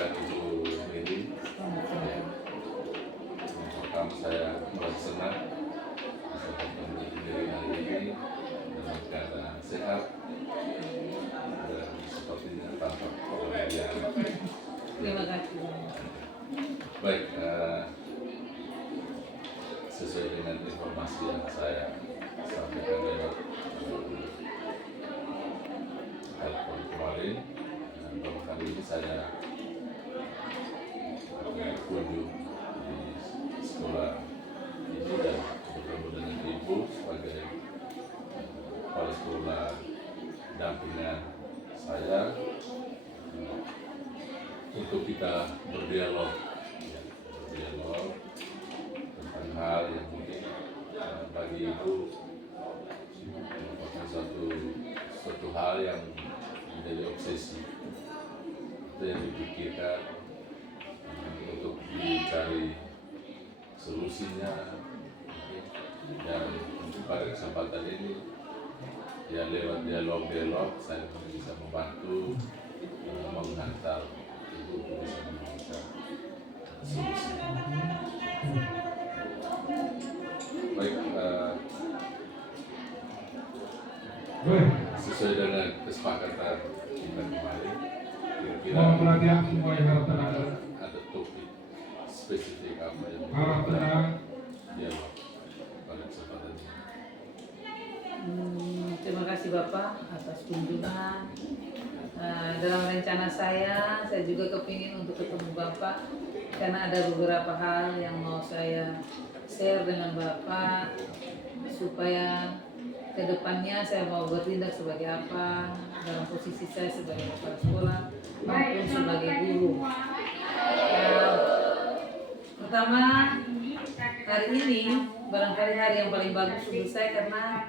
saya Ibu Meli. Pertama saya merasa senang bisa bertemu diri hari ini dalam keadaan sehat dan sepertinya tanpa pengaruh. Terima kasih. Baik, sesuai dengan informasi yang saya sampaikan lewat telepon kemarin, bahwa kali ini saya akan kunjung di sekolah ini dan bertemu dengan Ibu sebagai kepala sekolah dampingan saya untuk kita berdialog tentang hal yang mungkin bagi Ibu merupakan suatu hal yang menjadi obsesi, itu yang dipikirkan untuk dicari solusinya. Dan pada kesempatan ini ya lewat dialog saya bisa membantu menghantar Ibu bisa menemukan solusi. Baik, sesuai dengan kesepakatan kita kemarin, kira-kira ada topik spesifik apa yang kita dialog pada kesempatan ini. Terima kasih Bapak atas kunjungan. Dalam rencana saya juga kepingin untuk ketemu Bapak karena ada beberapa hal yang mau saya share dengan Bapak supaya kedepannya saya mau bertindak sebagai apa dalam posisi saya sebagai kepala sekolah maupun sebagai guru. Pertama, hari ini barangkali hari yang paling bagus untuk saya karena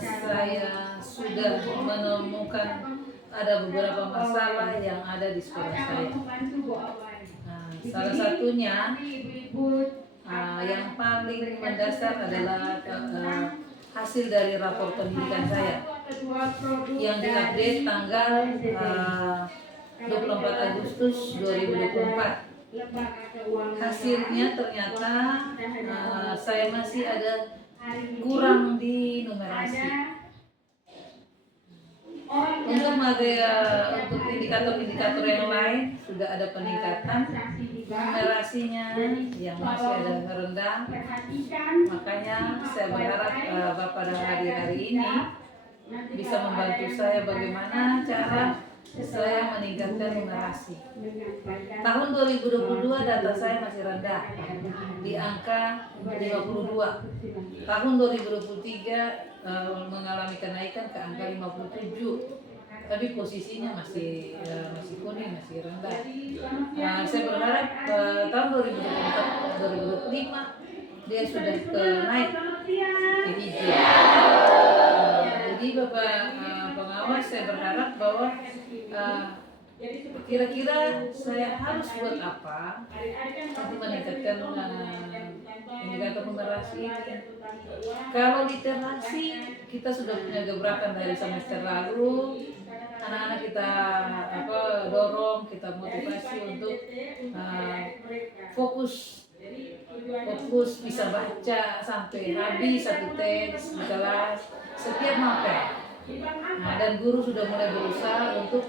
saya sudah menemukan ada beberapa masalah yang ada di sekolah saya. Salah satunya yang paling mendasar adalah hasil dari rapor pendidikan saya yang diupdate tanggal 24 Agustus 2024. Hasilnya ternyata saya masih ada kurang di numerasi. Untuk indikator-indikator yang lain sudah ada peningkatan, numerasinya yang masih ada rendah. Makanya saya berharap Bapak dan hari ini bisa membantu saya bagaimana cara saya meningkatkan numerasi. Tahun 2022 data saya masih rendah di angka 52. Tahun 2023 mengalami kenaikan ke angka 57. Tapi posisinya masih kuning, masih rendah. Saya berharap tahun 2024 2025 dia sudah naik ke hijau. Jadi Bapak pengawas, saya berharap bahwa kira-kira saya harus buat apa untuk meningkatkan indikator numerasi ini. Kalau literasi kita sudah punya gebrakan dari semester lalu, anak-anak kita dorong, kita motivasi untuk fokus bisa baca sampai habis satu teks di kelas setiap mapel. Dan guru sudah mulai berusaha untuk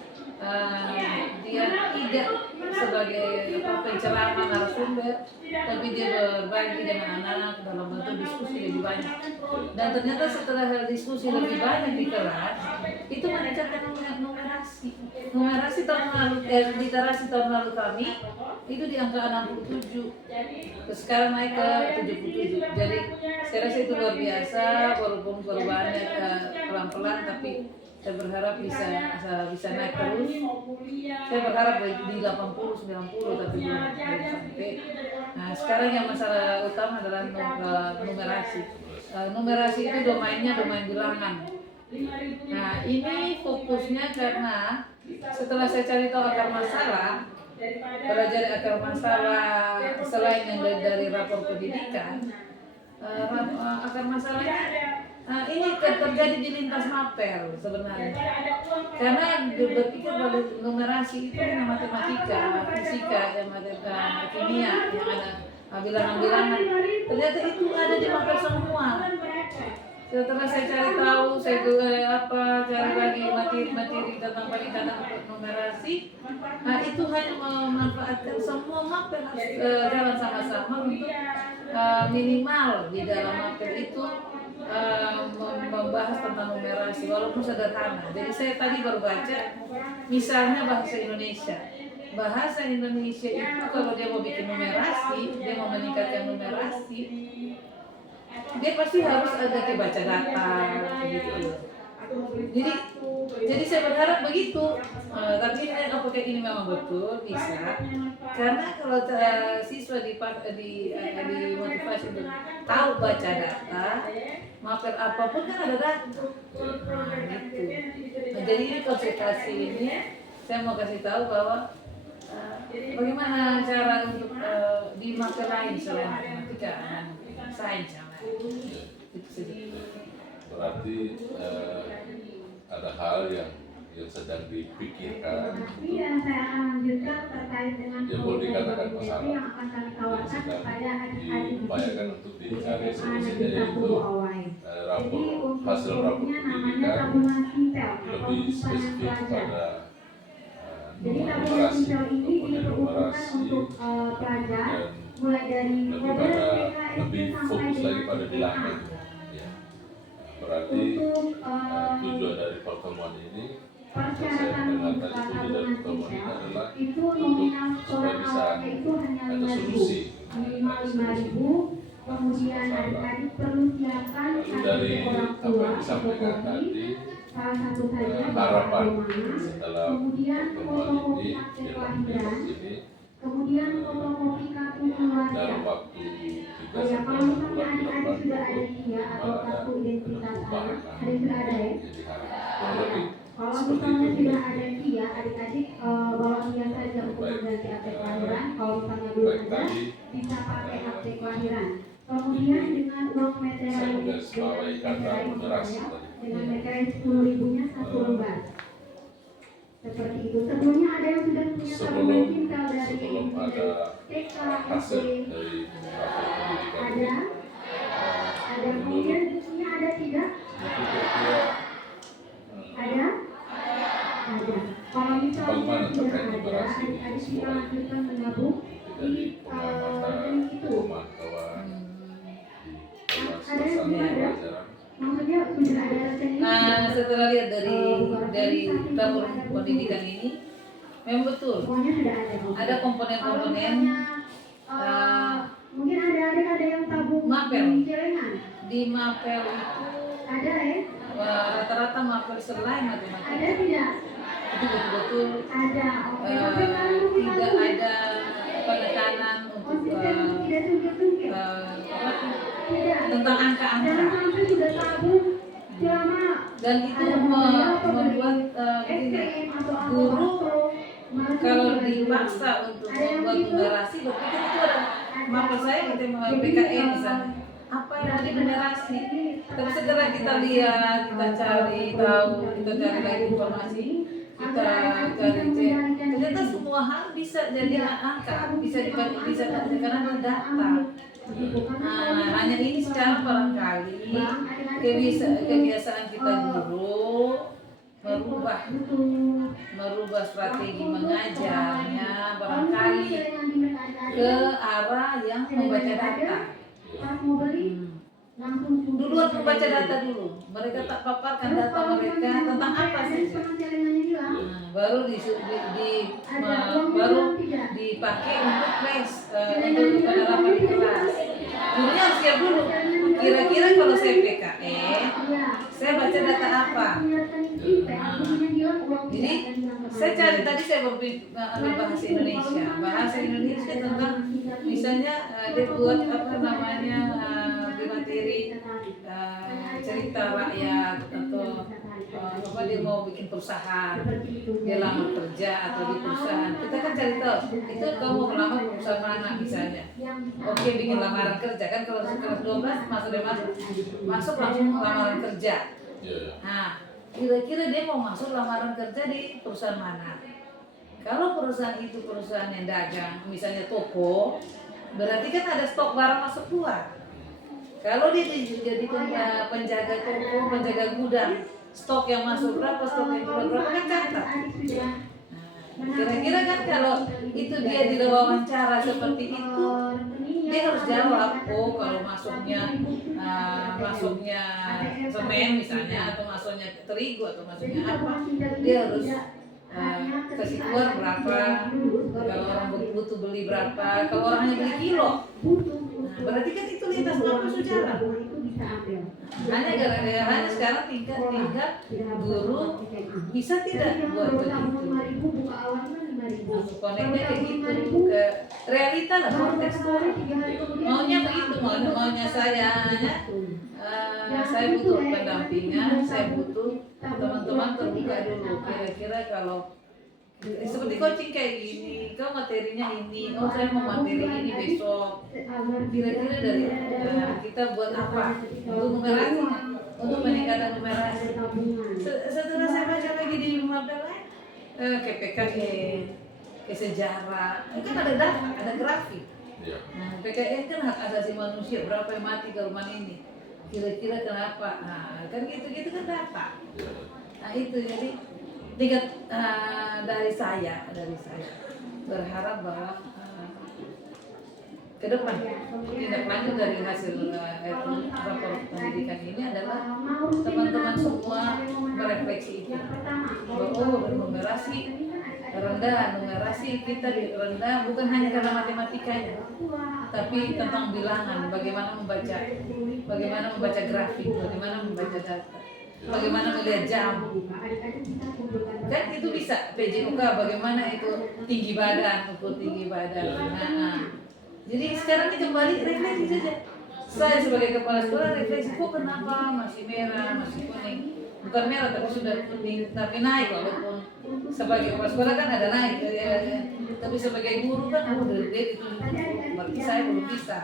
dia tidak sebagai penceramah narasumber, tapi dia berbagi dengan anak-anak dalam bentuk diskusi lebih banyak. Dan ternyata setelah diskusi lebih banyak di kelas, itu meningkatkan numerasi tahun lalu, literasi tahun lalu kami itu di angka 67, sekarang naik ke 77. Jadi saya rasa itu luar biasa, walaupun perubahannya pelan-pelan, tapi saya berharap bisa naik terus. Saya berharap di 80, 90, tapi belum sampai. Nah, sekarang yang masalah utama adalah numerasi. Numerasi itu domainnya domain bilangan. Nah, ini fokusnya karena setelah saya cari tahu akar masalah, belajar akar masalah selain yang dari rapor pendidikan, akar masalahnya ini terjadi di lintas mapel sebenarnya. Karena berpikir pada numerasi itu hanya matematika, fisika, yang kimia, yang ada bilangan-bilangan. Ternyata itu ada di mapel semua. Setelah saya cari tahu, saya cari lagi materi tentang peningkatan numerasi. Itu hanya memanfaatkan semua mapel harus jalan sama-sama untuk minimal di dalam mapel itu membahas tentang numerasi walaupun sederhana. Jadi saya tadi baru baca misalnya bahasa Indonesia. Bahasa Indonesia itu kalau dia mau bikin numerasi, dia mau meningkatkan numerasi, dia pasti harus ada baca data gitu. Jadi saya berharap begitu. Tapi apakah ini memang betul bisa? Karena kalau siswa dimotivasi untuk tahu baca data, mapel apapun kan ada data. Gitu. Jadi ini konsultasi ini saya mau kasih tahu bahwa bagaimana cara untuk di mapel lain selain matematika dan sains. Berarti ada hal yang sedang dipikirkan, Saya akan lanjutkan terkait dengan ya boleh dikatakan yang masalah akan kami tawarkan sedang kepada adik-adik diupayakan untuk dicari solusinya, di yaitu hasil rapor pendidikan lebih spesifik pada Jadi tabungan numerasi, sosial ini komponen diperuntukkan numerasi, untuk pelajar dan mulai dari lebih fokus lagi pada bilangan. Ya. Berarti tujuan dari pertemuan ini, saya mendengar tadi tujuan dari pertemuan ini adalah itu untuk nominal supaya orang bisa awalnya itu hanya ada 5.000, solusi. minimal 5.000. Kemudian adik-adik perlu siapkan Lalu satu dari orang apa tua yang disampaikan tadi, salah satu saja harapan bagaimana. setelah Kemudian pertemuan fotokopi ini akte dalam kelahiran, ini kemudian fotokopi kartu keluarga. dalam waktu 3 Ya, sampai kalau 6 bulan misalnya ke adik-adik depan sudah ada dia atau ada kartu identitas perubahan anak, adik sudah ada ya? jadi harapan lebih Kalau seperti misalnya itu. sudah ada dia, adik-adik bawa dia saja untuk Baik. mengganti akte kelahiran. Kalau misalnya belum Baik, ada, tadi bisa pakai akte kelahiran. Kemudian dengan uang meterai, saya menggarisbawahi kata numerasi ya, tadi. dengan meterai 10.000-nya satu lembar. Seperti itu. Sebelumnya ada yang sudah punya tabungan cinta dari Sebelum ada TK, hasil SD, dari rapor pendidikan ini, ada. Kemudian bukunya ada tidak? itu kira-kira Ada? Ada. Kalau misalnya bagaimana tidak terkait ada, numerasi ini adik-adik bisa sesuai lanjutkan menabung dari di pengamatan itu. pemantauan di Ada yang suasana tidak ada? pelajaran. Maksudnya sudah ada rekening? Setelah lihat dari tabur pendidikan ini, memang betul Semuanya sudah ada. ada Kalau komponen-komponen misalnya, mungkin adik-adik ada yang tabung mapel. di celengan? di mapel itu. Ada ya? Rata-rata mapel selain Ada matematika tidak? itu betul-betul Ada. Oke. Tapi kalau tidak ada penekanan Oh, untuk tidak tunjuk-tunjuk. Tidak. tentang Dan angka-angka, sampai sudah tabung selama dan itu membuat begini, guru kalau dipaksa untuk membuat numerasi berpikir itu ada mapel saya kita PKN misalnya apa yang mau dinumerasi, tapi setelah kita lihat, kita cari tahu, kita cari lagi informasi, kita cari cek, ternyata semua hal bisa jadi angka, bisa karena ada data. Hanya ini secara barangkali kebiasaan kita guru merubah strategi mengajarnya barangkali ke arah yang membaca data. Duluan membaca data dulu, mereka tak paparkan data mereka tentang apa saja. Baru baru dipakai untuk les untuk penerapan di kelas. Gurunya harus siap dulu. Kira-kira kalau saya PKN, saya baca data apa? Jadi saya cari tadi saya ambil bahasa Indonesia. Bahasa Indonesia tentang misalnya dia buat apa namanya di materi cerita rakyat atau apa dia mau bikin perusahaan, seperti itu. dia lamar kerja atau di perusahaan, kita kan cari tahu itu kamu mau melamar perusahaan mana misalnya. Oke, bikin lamaran kerja kan, kalau kelas 12 masuk langsung lamaran kerja. Nah, kira-kira dia mau masuk lamaran kerja di perusahaan mana? Kalau perusahaan itu perusahaan yang dagang, misalnya toko, berarti kan ada stok barang masuk keluar. Kalau dia dijadikan penjaga toko, penjaga gudang, stok yang masuk berapa, stok yang keluar berapa kan catat. Nah, kira-kira kan kalau itu dia diwawancara seperti itu, dia harus jawab, oh kalau masuknya semen misalnya, atau masuknya terigu, atau masuknya apa, dia harus kasih keluar berapa, kalau orang butuh beli berapa, kalau orangnya beli kilo. Nah, berarti kan itu lintas nafas sejarah. Hanya sekarang tingkat guru bisa tidak buat begitu. Koneknya kayak gitu ke realita lah, konteks maunya begitu, maunya saya butuh pendampingan, saya butuh teman-teman terbuka dulu. Kira-kira kalau seperti coaching kayak gini, kau materinya ini, oh saya mau materi ini besok. Kira-kira dari kita buat apa? Untuk numerasi, untuk meningkatkan numerasi. Setelah saya baca lagi di mapel lain, KPKN, ke sejarah, kan ada data, ada grafik. Nah, PKN kan hak asasi manusia, berapa yang mati ke rumah ini? Kira-kira kenapa? Nah, kan gitu-gitu kan data. Nah itu jadi tingkat dari saya berharap bahwa ke depan tindak lanjut dari hasil rapor pendidikan ini adalah teman-teman semua merefleksi itu bahwa numerasi rendah, numerasi kita di rendah bukan hanya karena matematikanya, tapi tentang bilangan, bagaimana membaca grafik, bagaimana membaca data, bagaimana melihat jam. Kan itu bisa PJOK, bagaimana itu tinggi badan, ukur tinggi badan. Nah, jadi sekarang kita kembali refleksi saja. Saya sebagai kepala sekolah refleksi, kok kenapa masih merah, masih kuning? Bukan merah tapi sudah kuning, tapi naik. Walaupun sebagai kepala sekolah kan ada naik, tapi sebagai guru kan dia itu berarti saya belum bisa,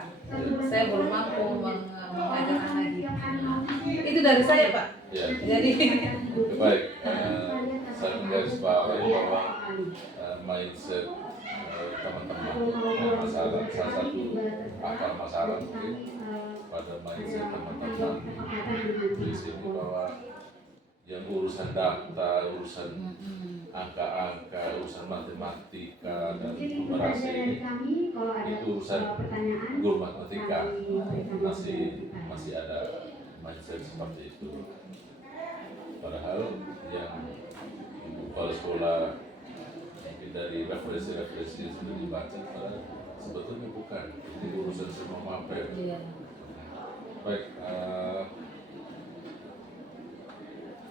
saya belum mampu mengajar anak gitu. Itu dari saya Pak. Ya. Jadi baik, saya menggarisbawahi bahwa mindset teman-teman masalah, salah satu akar masalah mungkin pada mindset teman-teman di sini bahwa yang urusan data, urusan angka-angka, urusan matematika dan numerasi itu urusan guru matematika, masih ada mindset seperti itu. Padahal yang kepala sekolah mungkin dari referensi yang sudah dibaca, sebetulnya bukan, ini urusan semua mapel. Baik,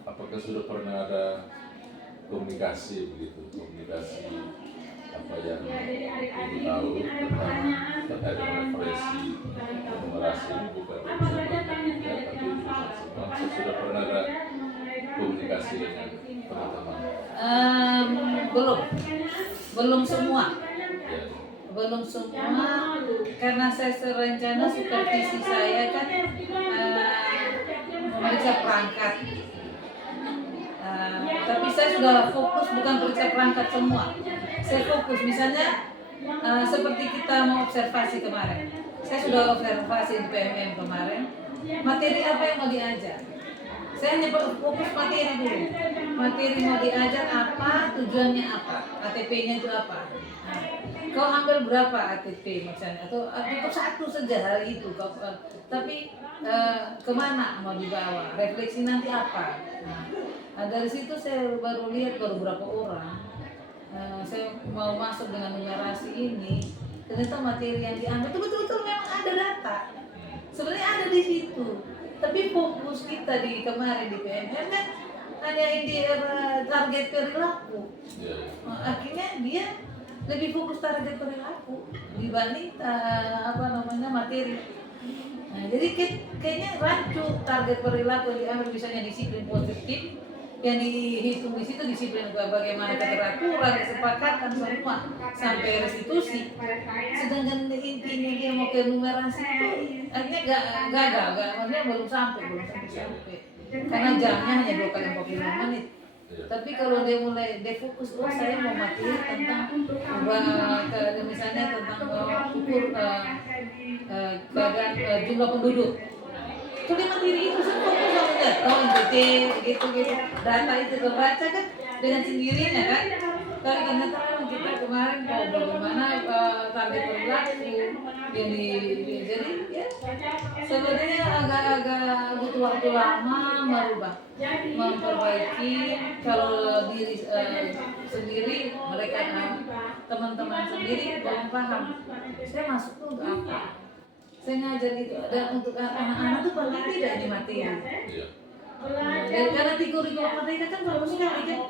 apakah sudah pernah ada komunikasi begitu, komunikasi apa yang ibu tahu terkait referensi numerasi ini bukan urusan matematika tapi urusan semua. Sudah pernah ada komunikasi dengan teman-teman? Belum semua. Ya. Belum semua, karena saya serencana supervisi saya kan memeriksa perangkat. Tapi saya sudah fokus bukan periksa perangkat semua. Saya fokus misalnya seperti kita mau observasi kemarin. Saya sudah observasi di PMM kemarin. Materi apa yang mau diajar? Saya hanya fokus materi dulu. Materi mau diajar apa, tujuannya apa, ATP-nya itu apa. Nah, kau ambil berapa ATP misalnya, atau cukup satu saja hari itu. Tapi kemana mau dibawa, refleksi nanti apa. Nah, dari situ saya baru lihat beberapa orang. Saya mau masuk dengan numerasi ini, ternyata materi yang diambil itu betul-betul memang ada data. Sebenarnya ada di situ. Tapi fokus kita di kemarin di PMM kan hanya ini target perilaku. Akhirnya dia lebih fokus target perilaku dibanding materi. Nah, jadi kayaknya rancu target perilaku yang diambil, misalnya disiplin positif, yang dihitung di situ disiplin bagaimana keteraturan, kesepakatan semua sampai restitusi. Sedangkan intinya dia mau ke numerasi itu akhirnya gagal, maksudnya belum sampai. Karena jamnya hanya 2 kali 45 menit. Tapi kalau dia mulai defokus, saya mau materi tentang misalnya tentang ukur keadaan jumlah penduduk. Itu dia materi itu semua gitu data itu terbaca kan dengan sendirinya kan. Tapi ternyata kita kemarin mau bagaimana target perilaku yang jadi ya sebenarnya agak butuh waktu lama merubah, memperbaiki. Kalau diri sendiri mereka teman-teman sendiri belum paham. Saya masuk tuh untuk apa? Saya ngajar itu dan untuk anak-anak tuh paling tidak di materi. Dan karena di kurikulum mereka kan bagus sekali kan,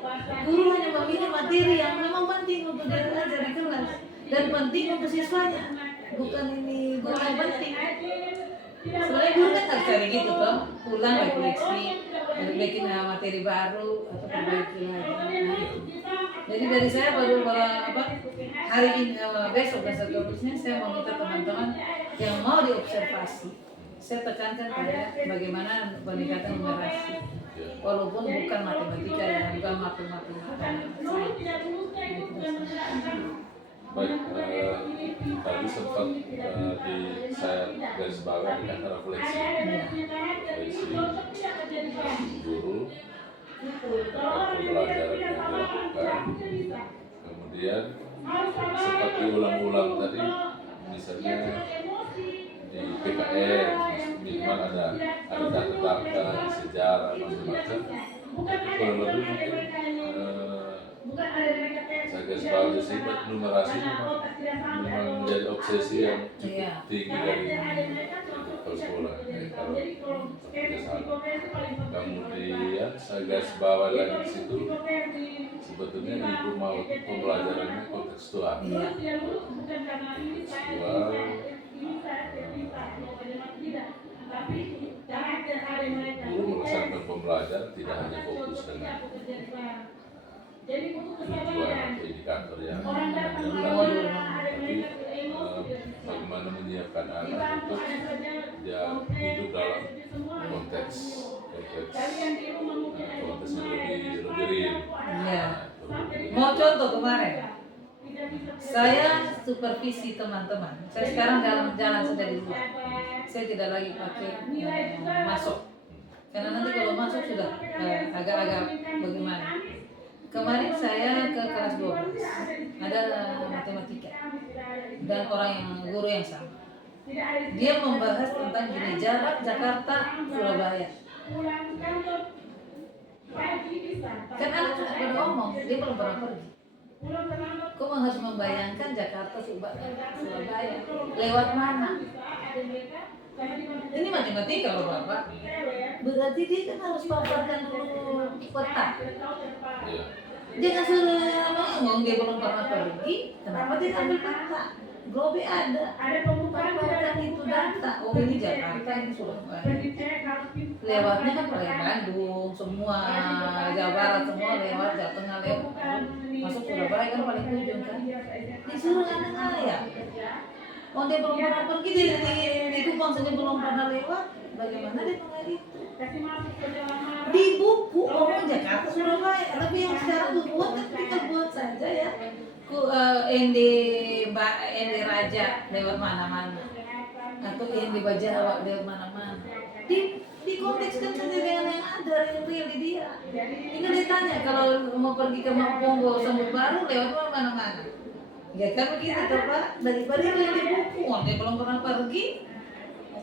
guru hanya memilih materi yang memang penting untuk dia ajar di kelas dan penting untuk siswanya, bukan ini guru yang penting. Sebenarnya guru kan harus cari gitu toh, pulang refleksi, bikin materi baru atau perbaiki lagi. Jadi dari saya baru hari ini besok dan seterusnya saya mau minta teman-teman yang mau diobservasi. Saya tekankan pada bagaimana peningkatan numerasi, walaupun bukan matematika dan bukan matematika. Baik, tadi sempat saya garis bawah dengan refleksi guru terhadap pembelajaran yang dilakukan, kemudian sempat diulang-ulang tadi, misalnya di PKN minimal ada data-data sejarah macam-macam. Kurang lebih mungkin saya garis bawah di sini numerasi memang menjadi obsesi yang cukup tinggi dari sekolah kalau kerjasama. Kemudian saya garis bawah lagi di situ, sebetulnya ibu mau pembelajarannya kontekstual. Guru melaksanakan pembelajaran tidak hanya fokus dengan tujuan atau indikator yang tapi bagaimana menyiapkan anak untuk dia hidup dalam konteks yang lebih real. Mau contoh kemarin, saya supervisi teman-teman. Saya sekarang jalan sudah di luar. Saya tidak lagi pakai masuk. Karena nanti kalau masuk sudah agak-agak bagaimana. Kemarin saya ke kelas 12, ada matematika dan guru yang sama. Dia membahas tentang gini, jarak Jakarta Surabaya. Kan anak sudah ngomong, dia belum pernah pergi. Kau harus membayangkan Jakarta Surabaya lewat mana? Ini matematika loh Bapak. Berarti dia kan harus paparkan dulu peta. Jangan suruh ngomong dia belum pernah pergi. Kenapa dia ambil peta? Globe ada paparkan itu data. Oh ini Jakarta, ini Surabaya. Lewatnya kan pakai Bandung, semua Jawa Barat semua lewat, Jawa Tengah lewat. Masuk Surabaya kan paling ujung kan. Disuruh anak ayah. Oh dia belum pernah pergi di Kupang saja belum pernah lewat. Bagaimana dia mengenai itu? Di buku orang Jakarta Surabaya, tapi yang sekarang dibuat kan kita buat saja ya. ND Raja lewat mana-mana, atau ND Bajawa lewat mana-mana. Di kontekskan saja dengan yang ada yang real di dia. Tinggal ditanya kalau mau pergi ke Maponggo Sambut Baru lewat mana-mana. Ya kan begitu toh Pak, daripada itu yang di buku, dia belum pernah pergi.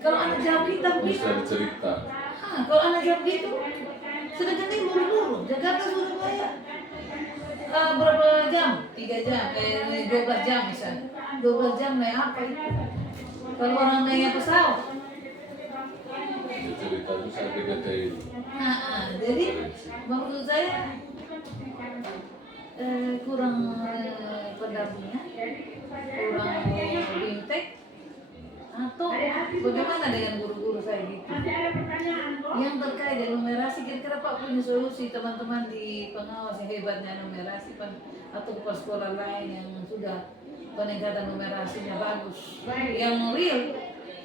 Kalau anak jawab kita bisa cerita. Kalau anak jawab gitu, sedangkan dia buru-buru, Jakarta Surabaya berapa jam? 3 jam, 12 jam misalnya. 12 jam naik apa itu? Kalau orang naiknya pesawat. Cerita itu saya dikatai. Jadi maksud saya kurang pendampingan, kurang bimtek, atau bagaimana dengan guru-guru saya gitu yang terkait dengan numerasi, kira-kira Pak punya solusi teman-teman di pengawas yang hebatnya numerasi atau kepala sekolah lain yang sudah peningkatan numerasinya bagus, yang real.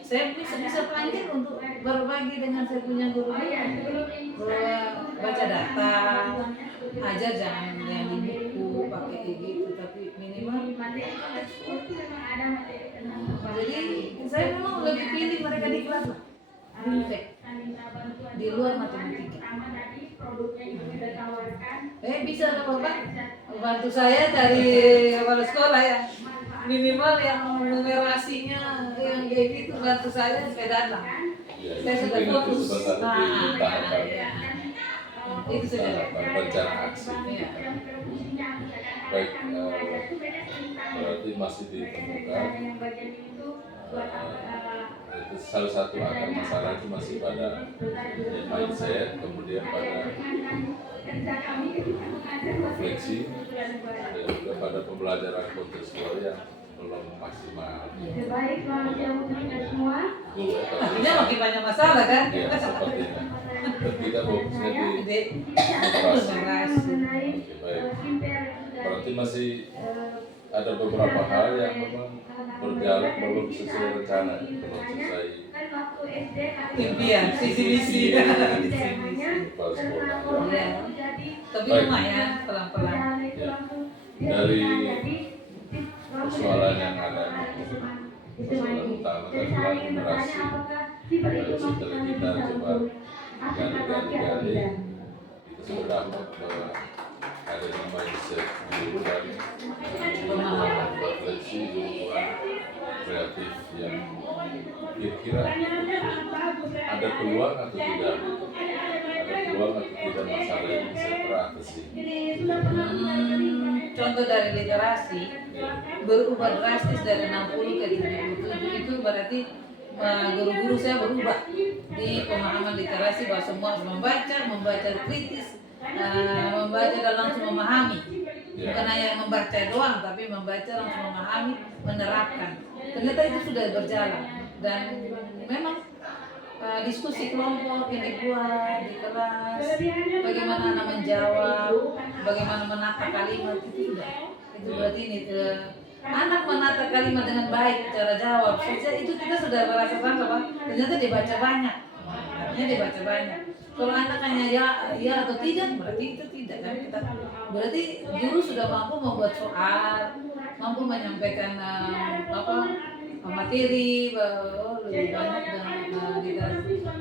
Saya bisa panggil untuk berbagi dengan saya punya guru bahwa baca data aja, jangan yang di buku pakai kayak gitu, tapi minimal. Jadi saya memang lebih pilih mereka di kelas lah, di luar matematika. Bisa lah Bapak bantu saya cari kepala sekolah ya, minimal yang numerasinya yang kayak gitu, bantu saya datang. Saya sudah fokus. Itu saja. Rencana aksi. Iya. Baik, berarti masih ditemukan. Itu salah satu akar masalah itu masih pada mindset, kemudian pada refleksi, dan juga pada pembelajaran kontekstual yang belum maksimal. Baik, selamat siang untuk kita semua. Akhirnya makin banyak masalah kan? Ya, sepertinya. Dan kita fokusnya di numerasi. Oke, baik. Berarti masih ada beberapa hal yang memang berjalan belum sesuai rencana, belum sesuai Impian, visi misi. kepala sekolah. Iya. Tapi Baik. lumayan pelan-pelan. Ya. Dari persoalan yang ada, persoalan utama adalah numerasi. Setelah kita coba gali-gali, kita sudah dapat bahwa ada mindset dulu dan refleksi hubungan kreatif yang kira-kira ada peluang atau tidak, masalah yang bisa teratasi. Contoh dari literasi berubah drastis dari 60 ke 77, itu berarti guru-guru saya berubah di pemahaman literasi bahwa semua harus membaca kritis, membaca dan langsung memahami, bukan hanya membaca doang tapi membaca langsung memahami, menerapkan. Ternyata itu sudah berjalan dan memang diskusi kelompok yang dibuat di kelas, bagaimana anak menjawab, bagaimana menata kalimat, itu berarti ini anak menata kalimat dengan baik, cara jawab saja itu kita sudah merasa bahwa ternyata dibaca banyak, artinya dibaca banyak. Kalau anak hanya ya atau tidak, berarti itu tidak kan, kita berarti guru sudah mampu membuat soal, mampu menyampaikan materi, lebih banyak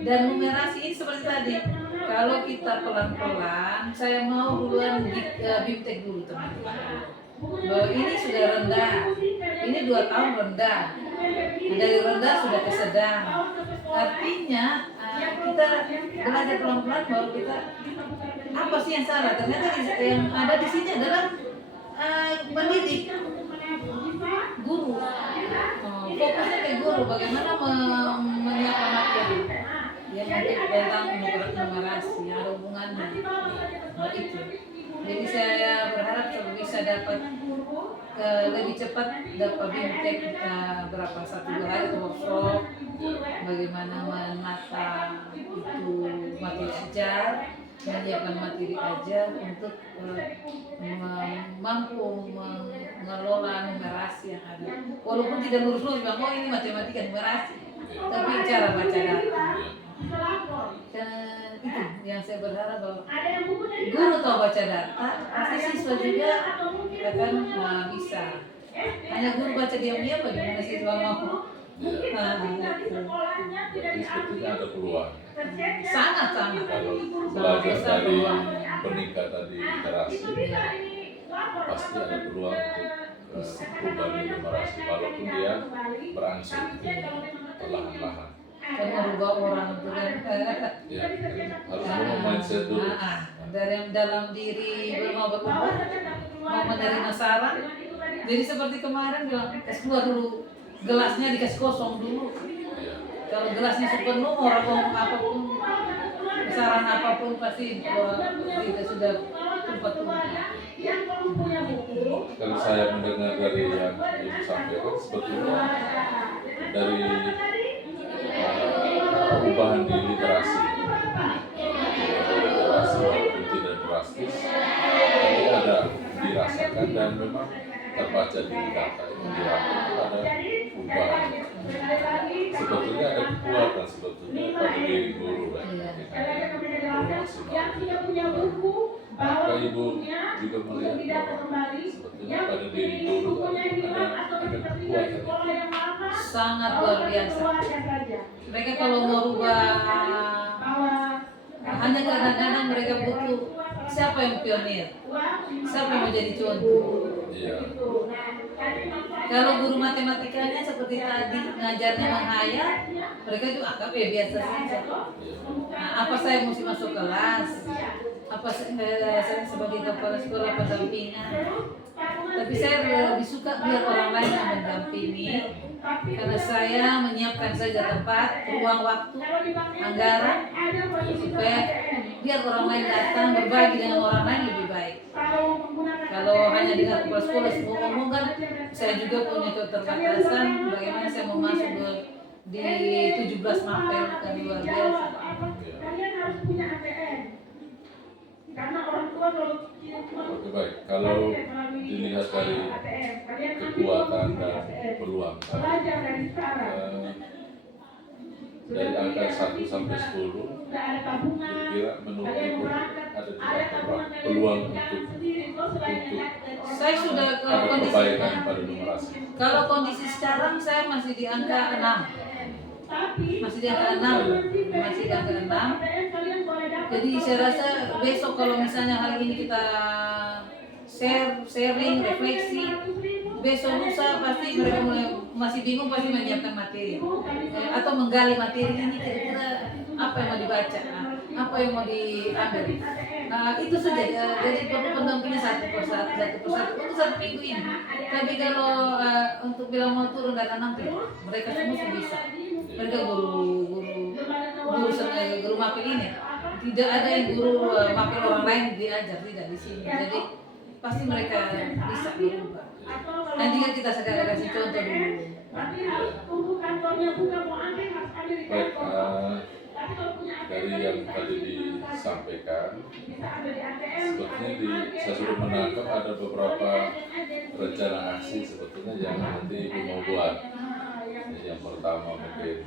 dan numerasi ini seperti tadi. Kalau kita pelan-pelan, saya mau duluan bimtek dulu teman-teman. Bahwa ini sudah rendah, ini 2 tahun rendah, dari rendah sudah ke sedang. Artinya kita belajar pelan-pelan bahwa kita apa sih yang salah. Ternyata yang ada di sini adalah mendidik guru. Fokusnya ke guru, bagaimana menyiapkan materi yang untuk tentang numerasi yang ada hubungannya. Itu. Jadi saya berharap bisa dapat lebih cepat dapat bimtek berapa 1-2 hari atau workshop, bagaimana menata itu materi ajar, menyiapkan materi ajar untuk mampu mengelola numerasi yang ada. Walaupun tidak lurus-lurus, bilang oh ini matematika numerasi, tapi cara baca data. Itu yang saya berharap bahwa guru tahu baca data, pasti siswa juga akan bisa. Hanya guru baca diam-diam, bagaimana siswa mau? Berarti sepertinya ada peluang. Sangat-sangat. Kalau belajar dari peningkatan di literasi, pasti ada peluang untuk perubahan di numerasi, walaupun dia berangsur perlahan-lahan. Kan merubah orang itu kan. Ya, harus memang mindset dulu. Dari dalam diri mau berubah, mau menerima saran. Jadi seperti kemarin bilang, keluar dulu, gelasnya dikasih kosong dulu. Kalau gelasnya penuh, orang ngomong apapun, saran apapun pasti kita sudah tempat-tempat. Kalau saya mendengar dari yang Ibu sampaikan, sebetulnya dari perubahan di literasi dan memang terbaca di data yang diakui itu ada perubahan. Sebetulnya ada kekuatan sebetulnya pada diri guru lah. Maka ibu juga melihat bahwa sebetulnya pada diri guru ada kekuatan. Sangat luar biasa. Mereka kalau mau rubah, hanya kadang-kadang mereka butuh siapa yang pionir, siapa yang mau jadi contoh. Iya. Kalau guru matematikanya seperti tadi ngajarnya menghayat, mereka juga anggap ya biasa saja. Nah, apa saya mesti masuk kelas? Apa saya sebagai kepala sekolah pendampingan? Tapi saya lebih suka biar orang lain yang mendampingi, karena saya menyiapkan saja tempat, ruang waktu, anggaran, supaya biar orang lain datang berbagi dengan orang lain lebih baik. Kalau hanya dengan kepala sekolah semua ngomong kan, saya juga punya keterbatasan. Bagaimana saya mau masuk di 17 mapel kan luar biasa. Kalian harus punya ATM. Karena orang tua kalau Oke, baik. Kalau dilihat dari kekuatan dan peluang belajar dari sekarang. Dari angka 1 sampai 10 kira-kira menurut ibu ada berapa peluang untuk Saya sudah ke ada kondisi, perbaikan pada numerasi? kalau kondisi sekarang saya masih di angka 6. Masih di angka 6. Masih di angka 6. Jadi saya rasa besok kalau misalnya hari ini kita sharing, refleksi, besok lusa pasti mereka mulai masih bingung, pasti menyiapkan materi atau menggali materi ini kira-kira apa yang mau dibaca, apa yang mau diambil. Nah, itu saja ya. Jadi perlu pendampingan satu persatu untuk 1 minggu ini. Tapi kalau untuk bilang mau turun dari 6 mereka semua sudah bisa. Mereka guru mapel ini tidak ada yang guru mapel orang lain diajar, tidak di sini. Jadi pasti mereka bisa berubah. Nanti kan kita sekarang kasih contoh dulu. Baik, dari yang tadi disampaikan, sebetulnya saya sudah menangkap ada beberapa rencana aksi sebetulnya yang nanti ibu mau buat. Yang pertama mungkin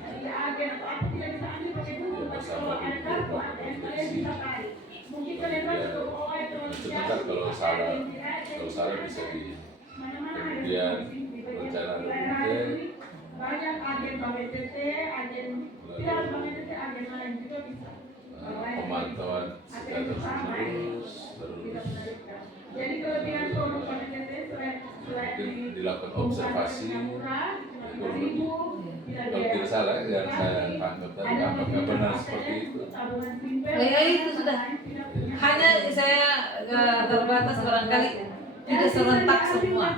bersama di beberapa refleksi. Kemudian sebentar kalau salah bisa di kemudian rencana rute, pemantauan secara terus mungkin dilakukan observasi. Kalau tidak salah yang saya tangkap tadi, apakah benar seperti itu? Ya itu sudah. Hanya saya terbatas barangkali tidak serentak semua.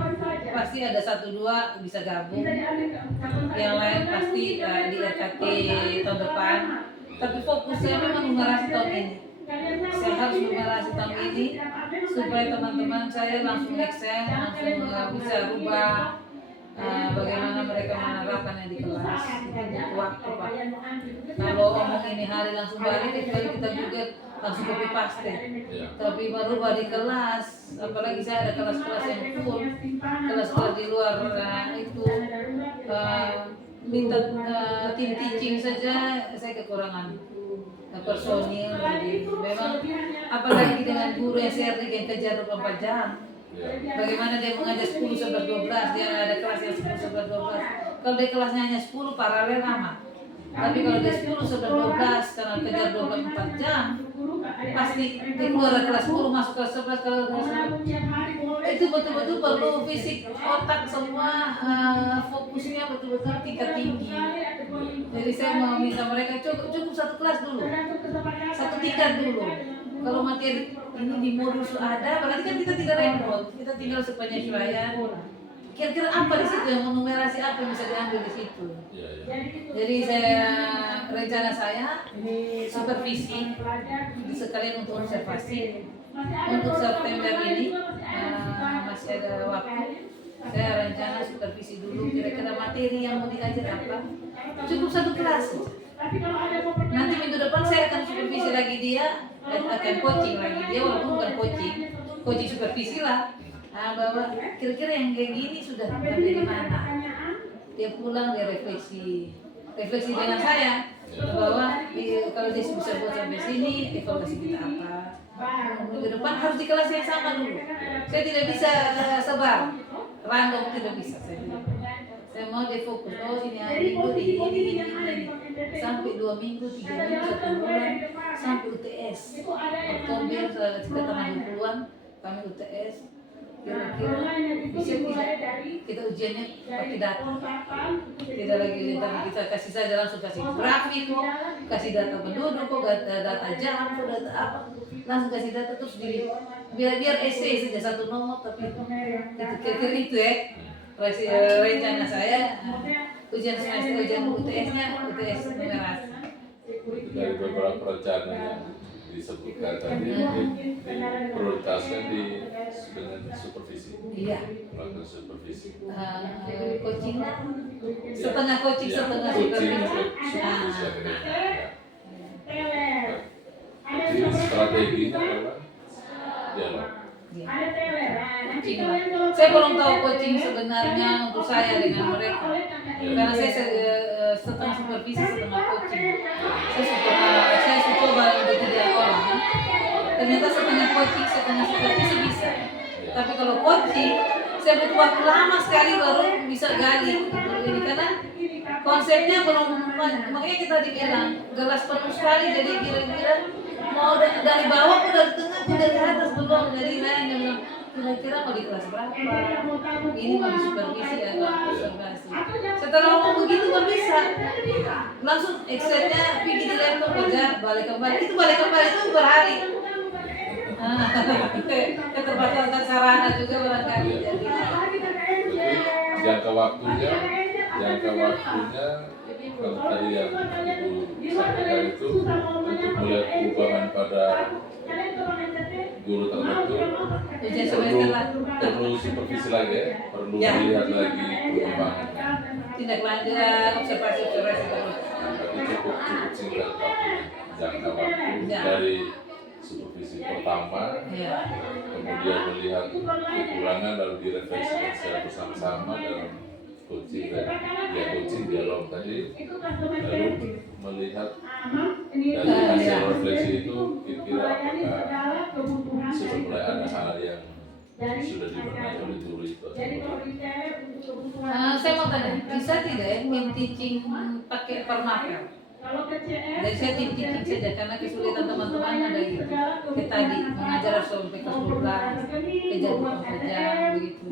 Pasti ada 1-2 bisa gabung. Yang lain pasti di RKT tahun depan. Tapi fokus saya memang numerasi tahun ini. Saya harus numerasi tahun ini supaya teman-teman saya langsung Excel, langsung bisa rubah bagaimana mereka menerapkannya di kelas. Itu waktu Pak. Kalau omong ini hari langsung balik, kita juga langsung copy paste. Tapi merubah di kelas, apalagi saya ada kelas-kelas yang full, kelas-kelas di luar itu minta tim teaching saja saya kekurangan personil. Jadi memang apalagi dengan guru yang sering yang kejar 24 jam. Bagaimana dia mengajar 10, 11, 12, dia ada kelas yang 10, 11, 12. Kalau dia kelasnya hanya 10 paralel aman. Tapi kalau dia 10, 11, 12 karena kejar 24 jam, pasti dia keluar dari kelas 10 masuk kelas 11, kelas 12. Itu betul-betul perlu fisik otak semua, fokusnya betul-betul tingkat tinggi. Jadi saya mau minta mereka cukup 1 kelas dulu, 1 tingkat dulu. Kalau materi ini di modus ada, berarti kan kita tidak repot, kita tinggal penyesuaian. Kira-kira apa di situ yang menumerasi apa yang bisa diambil di situ. Jadi rencana saya supervisi sekalian untuk observasi. Untuk September ini masih ada waktu. Saya rencana supervisi dulu kira-kira materi yang mau diajar apa. Cukup 1 kelas. Nanti minggu depan saya akan supervisi lagi dia, akan coaching lagi dia, walaupun bukan coaching supervisi lah. bahwa kira-kira yang kayak gini sudah sampai di mana. Dia pulang, dia refleksi dengan saya bahwa kalau dia bisa buat sampai sini, evaluasi kita apa. Minggu depan harus di kelas yang sama dulu. Saya tidak bisa sebar, random tidak bisa. Saya mau dia fokus. Oh ini minggu ini sampai 2 minggu, 3 minggu, 1 bulan sampai UTS. Oktober kita tanggal 20-an kami UTS. Kira-kira bisa tidak kita ujiannya pakai data, tidak lagi kita kasih saja langsung kasih grafik kok, kasih data penduduk kok, data jam kok, data apa, langsung kasih data terus biar essay saja 1 nomor, tapi kira-kira itu ya rencana saya. Ujian semester, ujian UTS-nya UTS numerasi. Dari beberapa rencana yang disebutkan tadi diprioritaskan dengan supervisi. Iya. Melakukan supervisi. Coaching setengah coaching setengah supervisi. Akademik. Jadi strateginya adalah dialog. Saya belum tahu coaching sebenarnya untuk saya dengan mereka, karena saya setengah supervisi setengah coaching. Saya coba untuk 3 orang, ternyata setengah coaching setengah supervisi bisa. Tapi kalau coaching saya butuh waktu lama sekali baru bisa gali ini, karena konsepnya belum, makanya kita dibilang gelas penuh sekali, jadi kira-kira mau dari bawah ke dari tengah ke dari atas belum. Jadi saya bilang kira-kira mau di kelas berapa, ini mau di supervisi atau observasi. Setelah ngomong begitu nggak bisa, langsung Excelnya pergi di laptop kerja, balik kembali itu berhari. Keterbatasan sarana juga barangkali. Jadi jangka waktunya kalau tadi yang Ibu sampaikan itu untuk melihat perubahan pada guru tertentu perlu supervisi lagi ya, perlu melihat lagi perkembangannya. Tindak lanjut observasi terus. Tapi cukup singkat waktunya, jangka waktu dari supervisi pertama, kemudian melihat kekurangan lalu direfleksikan secara bersama-sama dalam coaching dialog tadi, lalu melihat dari hasil refleksi itu kira-kira apakah sudah mulai ada hal yang sudah dibenahi oleh guru itu. Saya mau tanya, bisa tidak ya tim teaching pakai permapel? Dari saya tim teaching saja, karena kesulitan teman-teman ada gitu. Kayak tadi mengajar sampai kelas 12, kejar 24 jam begitu.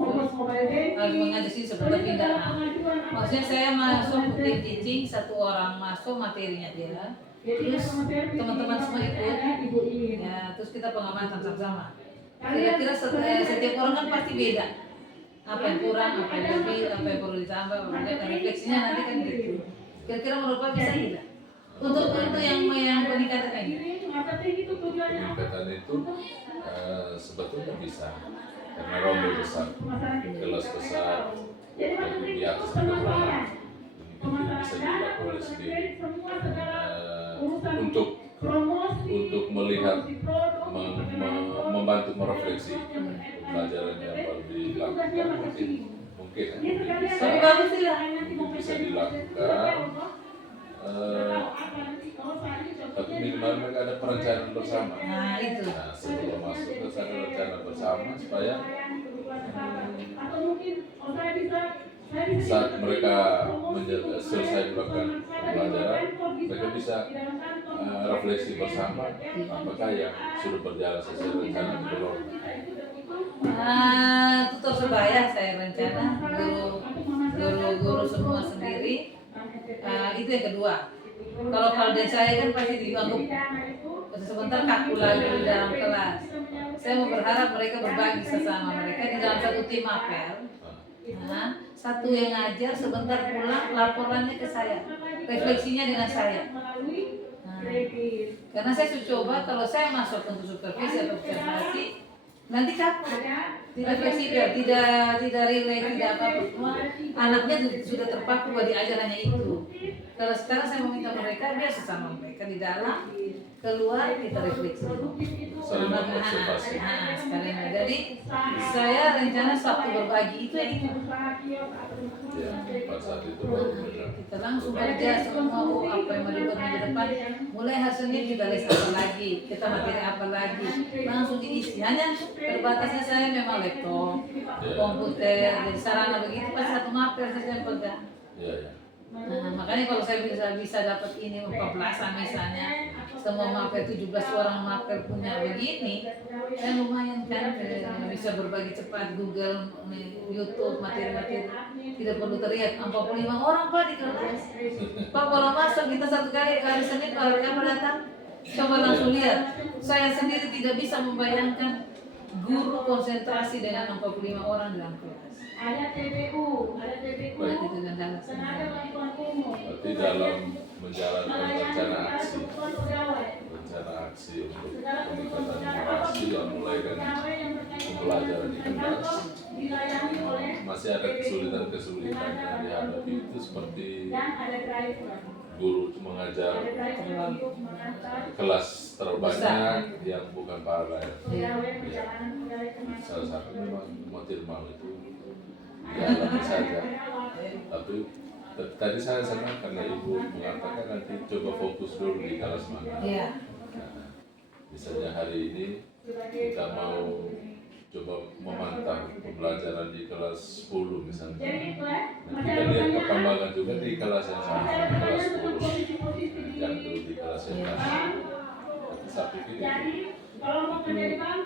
Harus mengajar sih sebentar pindah. Maksudnya saya masuk tim teaching, 1 orang masuk materinya dia, terus teman-teman semua ikut, ya terus kita pengamatan sama-sama. Kira-kira setiap orang kan pasti beda. Apa yang kurang, apa yang lebih, apa yang perlu ditambah, refleksinya nanti kan gitu. Kira-kira menurut Pak bisa tidak? Untuk yang peningkatan ini? Peningkatan itu sebetulnya bisa, karena rombel besar, kelas besar, jadi di atas kekurangan, ini bisa dilakukan oleh sendiri. Untuk melihat, membantu merefleksi pembelajaran yang baru dilakukan mungkin bisa dilakukan, tapi minimal mereka ada perencanaan bersama. Nah, sebelum masuk harus ada rencana bersama supaya saat mereka selesai melakukan pembelajaran, mereka bisa refleksi bersama apakah yang sudah berjalan sesuai rencana atau belum. Tutor sebaya saya rencana, guru semua sendiri. Itu yang kedua. Kalau dari saya kan pasti dianggap sebentar kaku lagi di dalam kelas. Saya mau berharap mereka berbagi sesama mereka di dalam satu tim apel. Satu yang ngajar sebentar pulang laporannya ke saya, refleksinya dengan saya. Karena saya sudah coba kalau saya masuk untuk supervisi atau observasi, nanti kaku, tidak fleksibel, tidak relay, tidak apa-apa. Cuma anaknya sudah terpaku bahwa diajar hanya itu. Kalau sekarang saya meminta mereka biar sesama mereka di dalam, keluar kita refleksi. saling mengobservasi. Sekalian. Jadi saya rencana Sabtu berbagi itu ya itu. Ya, pada saat itu baru mereka Kita langsung kerja semua apa yang mau dibuat minggu depan. Mulai hari Senin kita les apa lagi, kita materi apa lagi, langsung diisi. Hanya terbatasnya saya memang laptop, komputer, jadi sarana begitu pas satu mapel saya pegang. ya, ya. Nah, makanya kalau saya bisa dapat ini 14 misalnya, semua mapel 17 orang mapel punya begini, kan lumayan kan bisa berbagi cepat Google, YouTube, materi-materi tidak perlu terlihat 45 orang Pak di kelas. Pak kalau masuk kita satu kali hari Senin kalau kamu datang coba langsung lihat. Saya sendiri tidak bisa membayangkan guru konsentrasi dengan 45 orang dalam kelas. Ada TPU, Nah, itu kendala saya. Berarti dalam menjalankan rencana aksi untuk peningkatan numerasi yang mulai dari pembelajaran di kelas, masih ada kesulitan-kesulitan yang dihadapi itu seperti guru itu mengajar kelas terbanyak yang bukan paralel. Ya. Salah satu memang motif mau itu dialami saja. Tapi tadi saya senang karena ibu mengatakan nanti coba fokus dulu di kelas mana. Iya. Nah, misalnya hari ini kita mau coba memantau pembelajaran di kelas 10 misalnya. Nah, kita lihat perkembangan juga di kelas yang sama, di kelas 10. Jangan dulu di kelas yang lain. Tapi saya pikir itu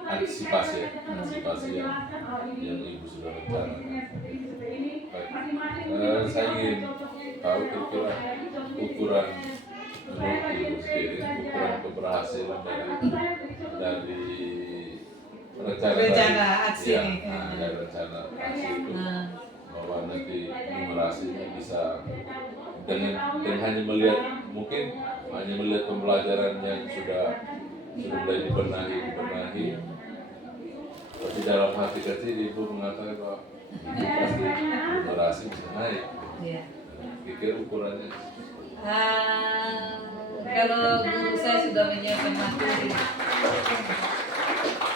antisipasi yang ibu sudah rencanakan. Saya ingin tahu kira-kira ukuran menurut ibu sendiri, ukuran keberhasilan dari rencana aksi ya, ini. Dari rencana aksi itu bahwa nanti numerasinya bisa dengan hanya melihat pembelajaran yang sudah mulai dibenahi. Tapi dalam hati kecil ibu mengatakan bahwa itu pasti numerasi bisa naik. Iya. Pikir ukurannya. Kalau guru saya sudah menyiapkan materi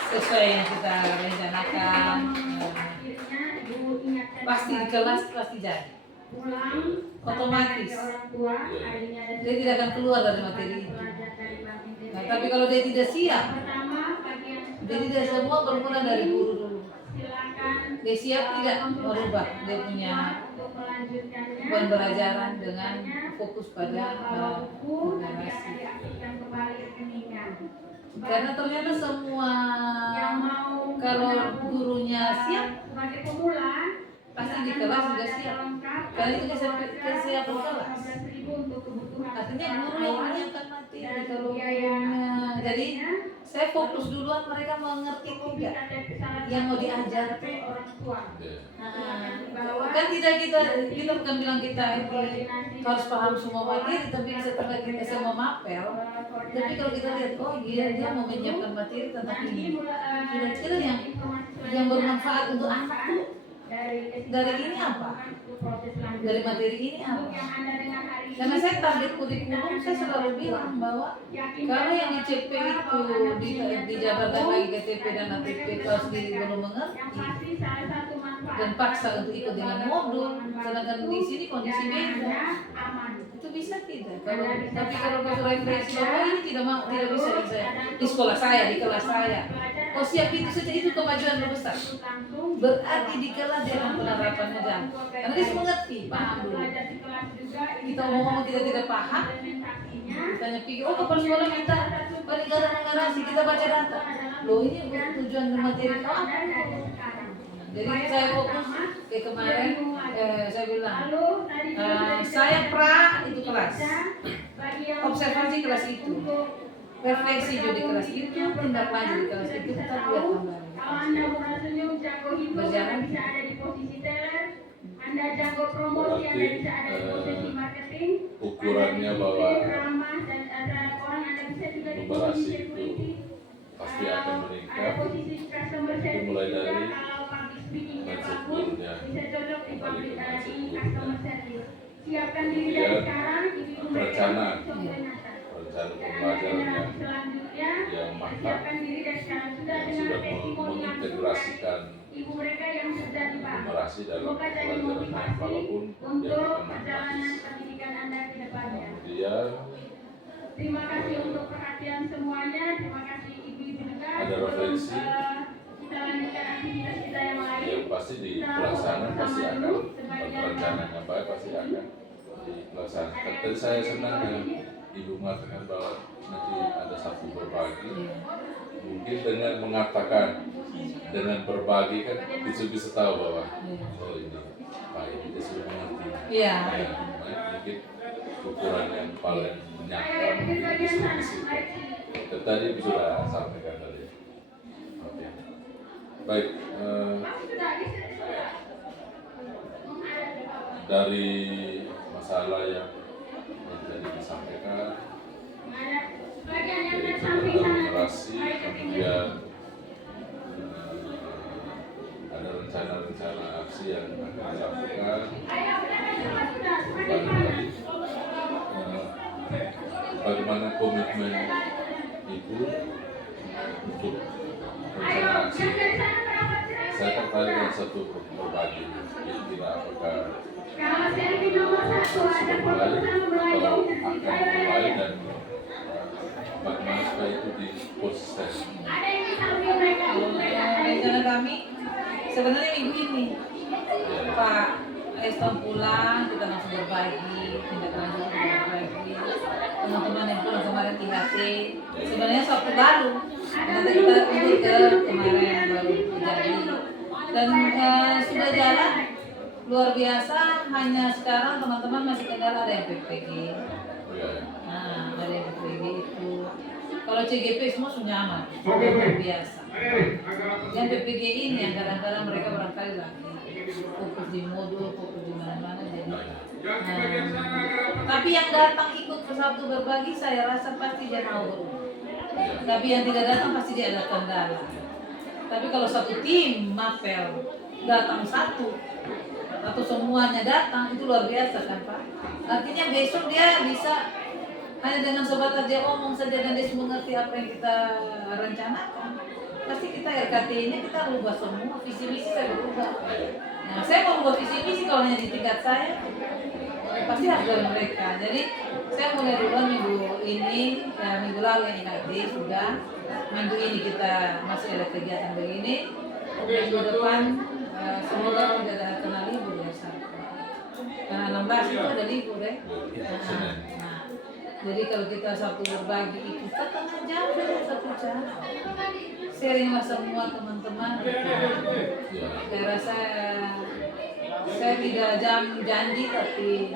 sesuai yang kita rencanakan, pasti di kelas pasti jadi. Otomatis dia tidak akan keluar dari materi itu. Nah, tapi kalau dia tidak siap, dia tidak semua bermula dari guru dulu. Dia siap tidak merubah dia punya pembelajaran dengan fokus pada generasi. Karena ternyata semua kalau gurunya siap pasti di kelas sudah siap. Karena itu kesiapan kelas. Artinya guru yang menyiapkan materi kalau gurunya. Jadi saya fokus duluan mereka mengerti tidak yang mau diajar. Kan tidak kita bukan bilang kita harus paham semua materi, tapi setelah kita semua mapel, tapi kalau kita lihat dia mau menyiapkan materi tentang ini, kira-kira yang bermanfaat untuk anak tuh dari ini apa? Dari materi ini apa? Karena saya target kurikulum, saya selalu bilang bahwa kalau yang di CP itu dijabarkan bagi GTP dan ATP kalau sendiri belum mengerti dan paksa untuk ikut dengan modul, sedangkan di sini kondisi beda, itu bisa tidak? Tapi kalau refleksi bahwa ini tidak bisa di sekolah saya, di kelas saya. Oh siap itu saja, itu kemajuan besar. Berarti di kelas dia akan penerapannya jalan. Karena dia mengerti, paham dulu. Kita ngomong kita tidak paham, kita pikir, kepala sekolah minta peningkatan numerasi, kita baca data. Loh ini tujuan materi kau apa? Jadi saya fokus ke kemarin, saya bilang, saya itu kelas, observasi kelas itu. Refleksi juga di kelas itu, tindak lanjut di kelas itu, kita lihat kembali. Berjalan. Ukurannya bahwa numerasi itu pasti akan meningkat. Itu mulai dari mindset gurunya, kembali ke mindset gurunya. Kemudian perencanaan pembelajaran yang mantap ibu mereka yang sudah dipanggil. numerasi dalam Semoga jadi pelajaran motivasi walaupun untuk dia bukan perjalanan matematis. pendidikan Anda ke depannya. Kemudian Terima kasih untuk perhatian semuanya. Terima kasih ibu-ibu juga. ada refleksi Kita lanjutkan aktivitas kita yang lain. yang pasti di pelaksanaan pasti akan perencanaan yang baik pasti akan dilaksanakan. Tadi saya senang ya Ibu mengatakan bahwa nanti ada Sabtu berbagi. Mungkin dengan mengatakan, dengan berbagi kan bisa tahu bahwa oh ini Pak ini dia sudah mengerti. Iya. Ya, mungkin ukuran yang paling nyata mungkin diskusi. Tadi sudah sampaikan tadi. Oke. Baik. Dari masalah yang tadi disampaikan, dari generasi, kemudian ada rencana-rencana aksi yang akan dilakukan. Bagaimana komitmen Ibu untuk rencana aksi? Saya tertarik dengan satu berbagi. Kira-kira apakah sudah mulai atau akan mulai dan bagaimana supaya itu dikonsisten? Rencana kami sebenarnya minggu ini Pak Eston pulang, kita langsung berbagi, tindak lanjut berbagi. Teman-teman yang pulang kemarin IHT, sebenarnya Sabtu lalu nanti kita tunggu ke kemarin baru terjadi dan sudah jalan luar biasa. Hanya sekarang teman-teman masih kendala ada yang PPG. Nah, ada yang PPG itu. Kalau CGP semua sudah aman, luar biasa. Yang PPG ini yang kadang-kadang mereka barangkali lagi fokus di modul, fokus di mana-mana. Jadi, tapi yang datang ikut ke Sabtu berbagi, saya rasa pasti dia mau berubah. Tapi yang tidak datang pasti dia ada kendala. Tapi kalau satu tim mapel datang satu atau semuanya datang, itu luar biasa kan Pak? Artinya besok dia bisa hanya dengan sebatas dia omong saja dan dia mengerti apa yang kita rencanakan. Pasti kita RKT ini kita rubah semua, visi misi saya berubah. Nah, saya mau rubah visi misi kalau hanya di tingkat saya, pasti harus dari mereka. Jadi saya mulai duluan minggu ini, ya, minggu lalu yang IHT sudah. Minggu ini kita masih ada kegiatan begini. Minggu depan semoga tidak ada kena libur ya Sabtu. Karena 16 itu ada libur ya. Nah, jadi kalau kita Sabtu berbagi itu setengah jam saja, 1 jam. Sharinglah semua teman-teman. Saya rasa saya tidak janji tapi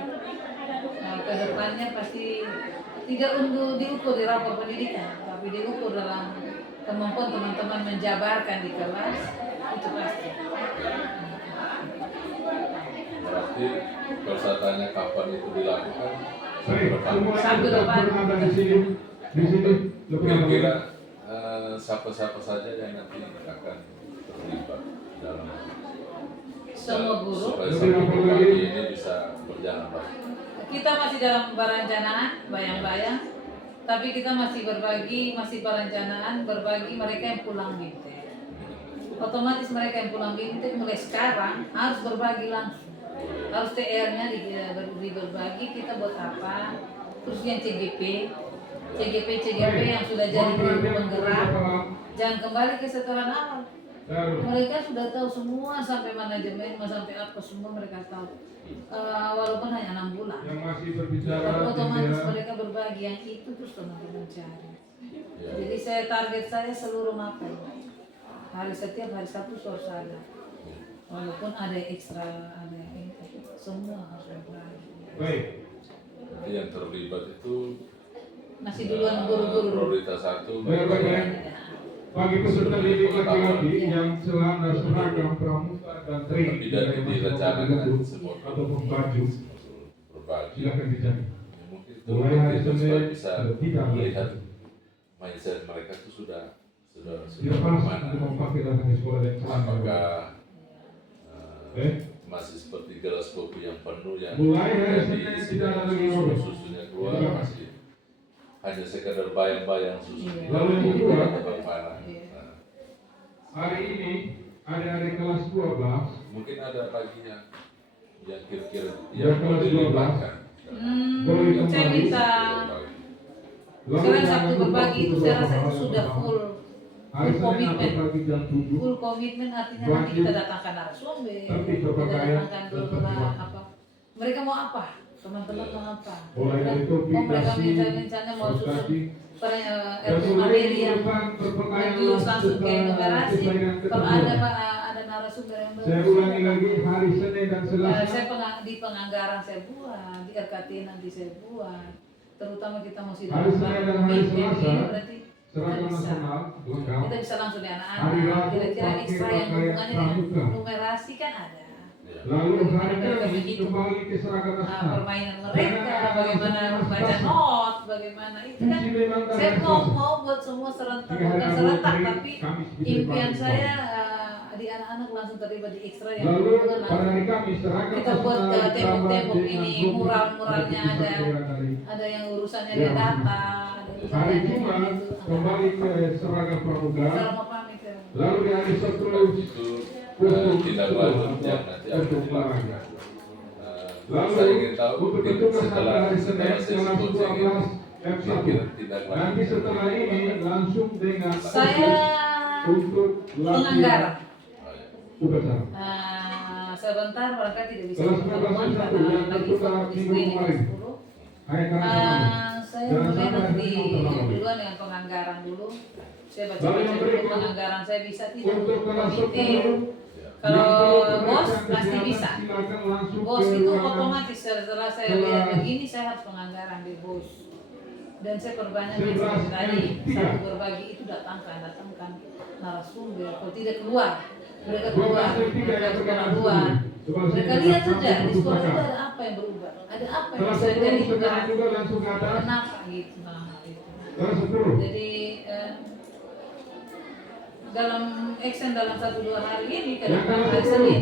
ke depannya pasti tidak untuk diukur di rapor pendidikan, tapi diukur dalam kemampuan teman-teman menjabarkan di kelas, itu pasti. Berarti kalau saya tanya kapan itu dilakukan, Sabtu depan. Di sini. Kira-kira siapa-siapa saja yang nanti akan terlibat dalam Semua guru. supaya Sabtu berbagi ini bisa berjalan baik. Kita masih dalam perencanaan, bayang-bayang, tapi kita masih berbagi, masih perencanaan berbagi mereka yang pulang bintik. Otomatis mereka yang pulang bintik mulai sekarang harus berbagi langsung. Harus TR-nya di berbagi, kita buat apa, terus yang CGP yang sudah jadi guru penggerak, jangan kembali ke setoran awal. Mereka sudah tahu semua sampai manajemen, sampai apa semua mereka tahu. Walaupun hanya 6 bulan. Yang masih berbicara. Otomatis mereka berbagi yang itu terus teman-teman cari. Jadi target saya seluruh mapel. Setiap hari Sabtu harus ada. Walaupun ada ekstra, ada yang semua harus berbagi. Baik. Jadi yang terlibat itu Masih duluan guru-guru. prioritas 1 Bagi peserta didik laki-laki yang celana seragam pramuka dan trik tidak direncanakan ataupun baju, berbagi. silakan dicari. Mungkin itu Mulai hari supaya Senin bisa tidak melihat mindset mereka itu sudah tidak pas kemana. untuk memakai datang ke sekolah dan celana. Apakah masih seperti gelas kopi yang penuh yang Mulai hari jadi Senin tidak ada lagi ngomong. susunya keluar masih hanya sekadar bayang-bayang susu. Lalu yang kedua, atau bagaimana? hari ini adik-adik kelas 12 Mungkin ada lagi yang kira-kira yang kelas 12 dilibatkan. Saya minta sekarang Sabtu berbagi itu saya rasa itu sudah full hari Senin atau komitmen. pagi jam 7 Full komitmen artinya nanti kita datangkan narasumber, Tapi kita berpakaian datangkan dan dulu berpakaian. apa. Mereka mau apa? Teman-teman mau apa? mulai dari topi, mereka dasi, minta rencana mau kaos susun kaki, dan ilmu mulai materi yang urusan berpakaian menjurus langsung ke sesuai numerasi. dengan Kalau ketentuan. ada narasumber yang Saya ulangi lagi hari Senin dan Selasa. saya di penganggaran saya buat, di RKT nanti saya buat. Terutama kita mesti Hari Senin dan hari Selasa, berarti seragam kita bisa. nasional lengkap. Kita bisa langsung di Hari anak-anak. Rabu Kira-kira pakai ekstra yang pakaian hubungannya dengan pramuka. numerasi kan ada. Lalu hari Mereka Kamis begitu. kembali ke seragam nasional. Permainan mereka, bagaimana membaca not, bagaimana itu kan. Fungsi memang kan Saya hari mau Selasa. buat semua serentak, Jika hari bukan Rabu serentak, hari tapi Kamis bisa impian dipakai. saya di anak-anak langsung terlibat di ekstra yang Lalu hubungan pada hari Kamis seragam kita buat nasional tembok-tembok ditambah ini, dengan mural-muralnya keputusan ada. daerah dari Ada yang urusannya Ya. dengan data, ada hari urusannya Jumat dengan itu. kembali ke seragam pramuka. Kalau mau pamit ya. Lalu di hari Sabtu Itu tindak lanjut yang nanti akan dilakukan. Lalu Saya ingin tahu untuk mungkin petugas setelah hari Senin sesi kelas coaching 12 ini M1. kira-kira tindak Nanti lanjut. setelah ini langsung dengan Saya untuk penganggaran. upacara. Sebentar barangkali tidak bisa Kelas pertemuan 12 karena yang lagi terbuka fokus di minggu screening kemarin. 10. Hai karena sama. Saya Jangan mulai sampai nanti hari ini mau duluan dengan penganggaran dulu. Saya Lalu baca-baca yang dulu berikut, penganggaran saya bisa tidak untuk kelas komite. 10 Kalau bos pasti bisa. silakan langsung Bos ke itu ruangan otomatis setelah saya kelas lihat begini saya harus penganggaran di bos. Dan saya perbanyak 11 seperti tadi M3. satu berbagi itu datangkan narasumber. Kalau tidak keluar mereka keluar, 12 M3 mereka yang sekolah berkenan luar. studi. Mereka lihat saja di sekolah itu ada apa yang berubah, ada apa yang Kelas bisa 10 jadi sekarang juga langsung ke atas. kenapa gitu nah, gitu. Kelas 10. Jadi dalam action dalam 1-2 hari ini ke depan hari Senin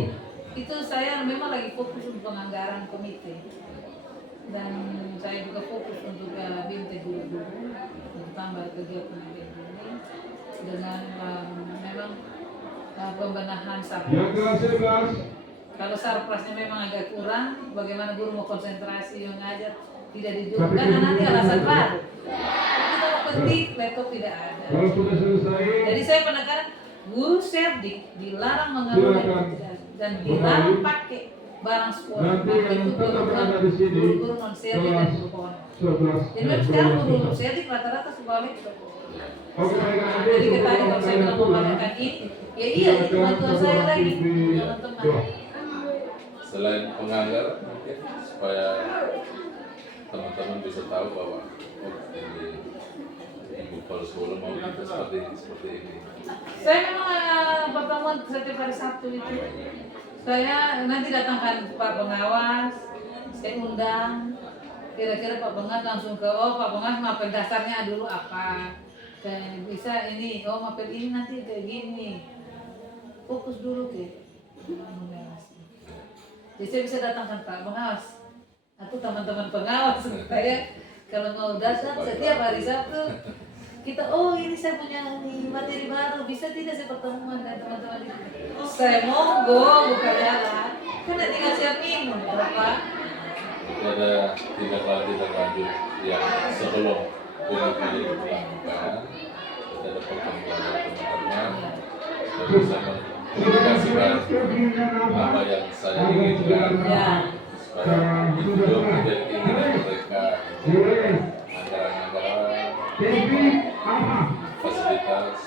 itu saya memang lagi fokus untuk penganggaran komite dan saya juga fokus untuk binte dulu untuk tambah kegiatan binte ini dengan memang pembenahan Yang sarpras. kelas 11 Kalau sarprasnya memang agak kurang, bagaimana guru mau konsentrasi mengajar tidak didukung karena nanti alasan baru. Kita mau ketik laptop tidak ada. kalau sudah selesai Jadi saya penekankan guru serdik dilarang mengambil Silakan. dan dilarang pakai barang sekolah. Nanti Maka yang itu tetap berada di sini, guru non serdik dan kelas guru pohon. 11 Jadi memang sekarang guru serdik rata-rata sekolah laptop. Oke, baik, nanti Jadi kita sebelum kalau saya kalian bilang mau pulang, mengatakan ini, ya iya itu bantuan saya lagi teman-teman. Selain penganggaran mungkin supaya teman-teman bisa tahu bahwa oh ini ibu kepala sekolah mau kita seperti ini. Saya memang pertemuan setiap hari Sabtu itu. Saya nanti datangkan Pak Pengawas, saya undang. Kira-kira Pak Pengawas langsung ke Pak Pengawas mapel dasarnya dulu apa. Kayak bisa ini, mapel ini nanti kayak gini. Fokus dulu ke numerasi. Jadi saya bisa datangkan Pak Pengawas atau teman-teman pengawas saya kalau mau datang setiap hari Sabtu kita ini saya punya materi baru bisa tidak saya pertemuan dengan teman-teman itu saya monggo buka jalan kan tinggal siap minum Bapak. Itu ada tindak lanjut yang sebelum ini dilakukan. Kita ada pertemuan dengan teman-teman dan bisa mengkomunikasikan apa yang saya inginkan. Ya. Supaya itu menjadi keinginan mereka anggaran-anggaran fasilitas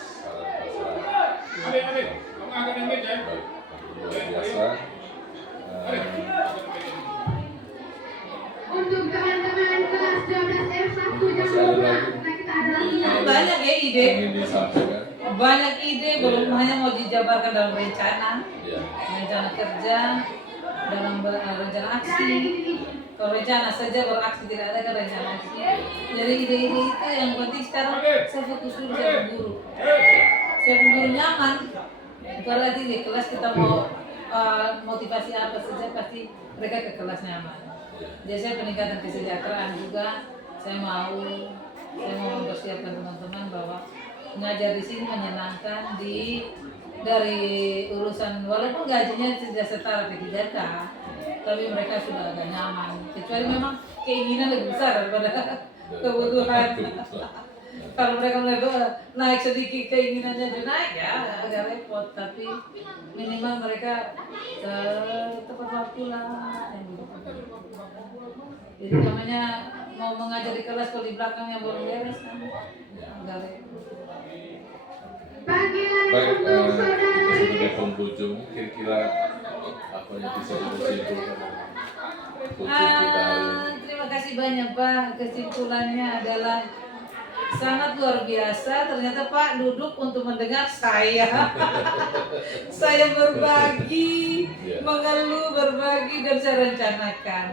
Adik-adik, kamu angkat yang meja. baik luar biasa. Untuk teman-teman kelas 12 R1 jangan lupa karena kita ada latihan. Banyak ya ide, Ingin disampaikan banyak ide belum hanya mau dijabarkan dalam rencana kerja, dalam rencana aksi. Kalau rencana saja beraksi tidak ada kan rencana aksi. Jadi ide-ide itu yang penting sekarang saya fokus dulu saya guru. Saya guru nyaman. Kalau nanti di kelas kita mau motivasi apa saja pasti mereka ke kelas nyaman. Jadi saya peningkatan kesejahteraan juga. Saya mau mempersiapkan teman-teman bahwa mengajar di sini menyenangkan di dari urusan walaupun gajinya tidak setara P3K, tapi mereka sudah agak nyaman. Kecuali memang keinginan lebih besar daripada kebutuhan. Kalau mereka mulai naik sedikit keinginannya juga naik ya agak repot, tapi minimal mereka tepat waktu lah. Jadi namanya mau mengajar di kelas kalau di belakang yang belum beres kan agak repot. Baik, kita sudah di penghujung. Kira-kira apa yang bisa ibu simpulkan dari coaching kita hari ini? Terima kasih banyak Pak. Kesimpulannya adalah sangat luar biasa. Ternyata Pak duduk untuk mendengar saya. Saya berbagi, mengeluh, berbagi dan saya rencanakan.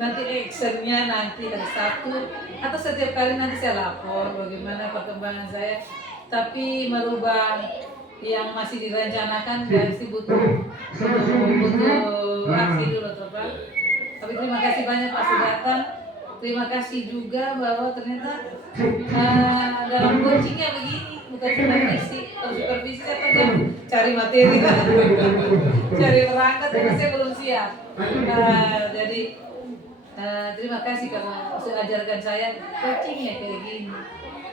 Nanti actionnya nanti hari Sabtu atau setiap kali nanti saya lapor bagaimana perkembangan saya. Tapi merubah yang masih direncanakan pasti butuh aksi dulu toh Pak. Tapi terima kasih banyak Pak sudah datang. Terima kasih juga bahwa ternyata dalam coachingnya begini, bukan supervisi. Kalau supervisi saya kan cari materi, cari perangkat, tapi saya belum siap. Jadi terima kasih karena sudah ajarkan saya coachingnya kayak gini.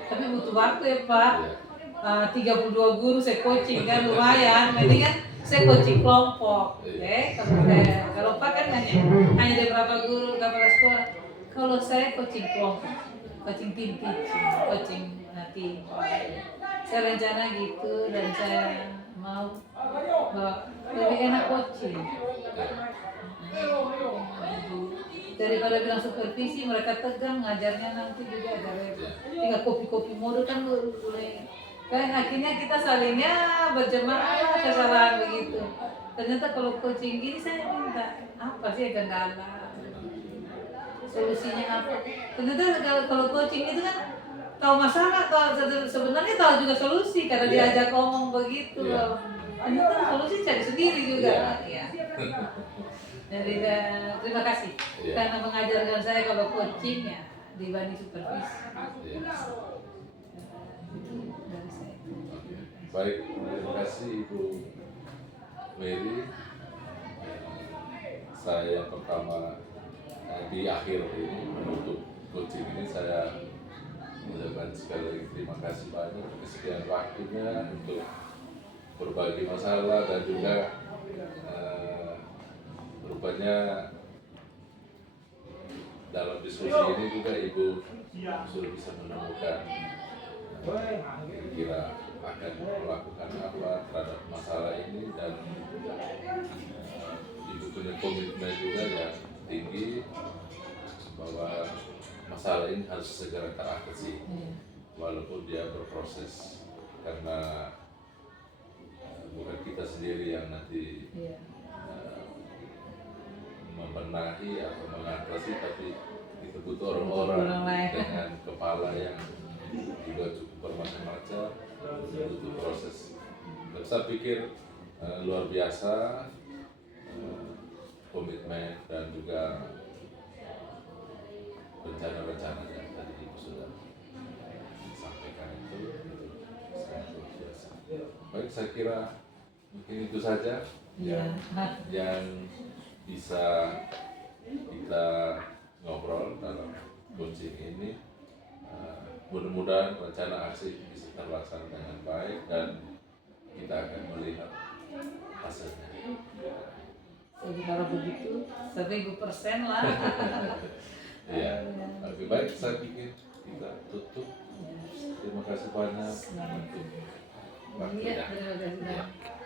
Tapi butuh waktu ya Pak. 32 guru saya coaching kan lumayan. Ini kan saya coaching kelompok. Kalau Pak kan hanya ada berapa guru, kepala sekolah. Kalau saya coaching kelompok, coaching tim teaching, coaching tim. Saya rencana gitu dan saya mau lebih enak coaching. Daripada bilang supervisi mereka tegang ngajarnya nanti juga agak repot. Tinggal kopi-kopi mode kan boleh. Kan akhirnya kita salingnya berjemaah kesalahan begitu. Ternyata kalau coaching gini saya minta apa sih kendala? Solusinya apa? Ternyata kalau coaching itu kan tahu masalah, sebenarnya tahu juga solusi karena diajak ngomong begitu. Ternyata solusi cari sendiri juga. Ya. Jadi terima kasih karena mengajarkan saya kalau coaching ya dibanding supervisi. Dari saya. Baik, terima kasih Ibu Mary. Saya pertama di akhir ini menutup coaching ini saya mengucapkan sekali lagi terima kasih banyak kesediaan waktunya untuk berbagi masalah dan juga rupanya dalam diskusi ini juga Ibu sudah bisa menemukan kira akan melakukan apa terhadap masalah ini dan Ibu punya komitmen juga yang tinggi bahwa masalah ini harus segera teratasi walaupun dia berproses karena bukan kita sendiri yang nanti membenahi atau mengatasi, tapi kita butuh orang-orang dengan kepala yang juga cukup bermacam-macam, butuh proses. Dan saya pikir luar biasa komitmen dan juga rencana-rencana yang tadi Ibu sudah sampaikan itu sangat luar biasa. Baik, saya kira mungkin itu saja yang bisa kita ngobrol dalam coaching ini. Mudah-mudahan rencana aksi bisa terlaksana dengan baik dan kita akan melihat hasilnya. Jadi kalau begitu 1000% lah. Ya, lebih baik saya pikir kita tutup. Terima kasih banyak untuk waktunya. Terima kasih.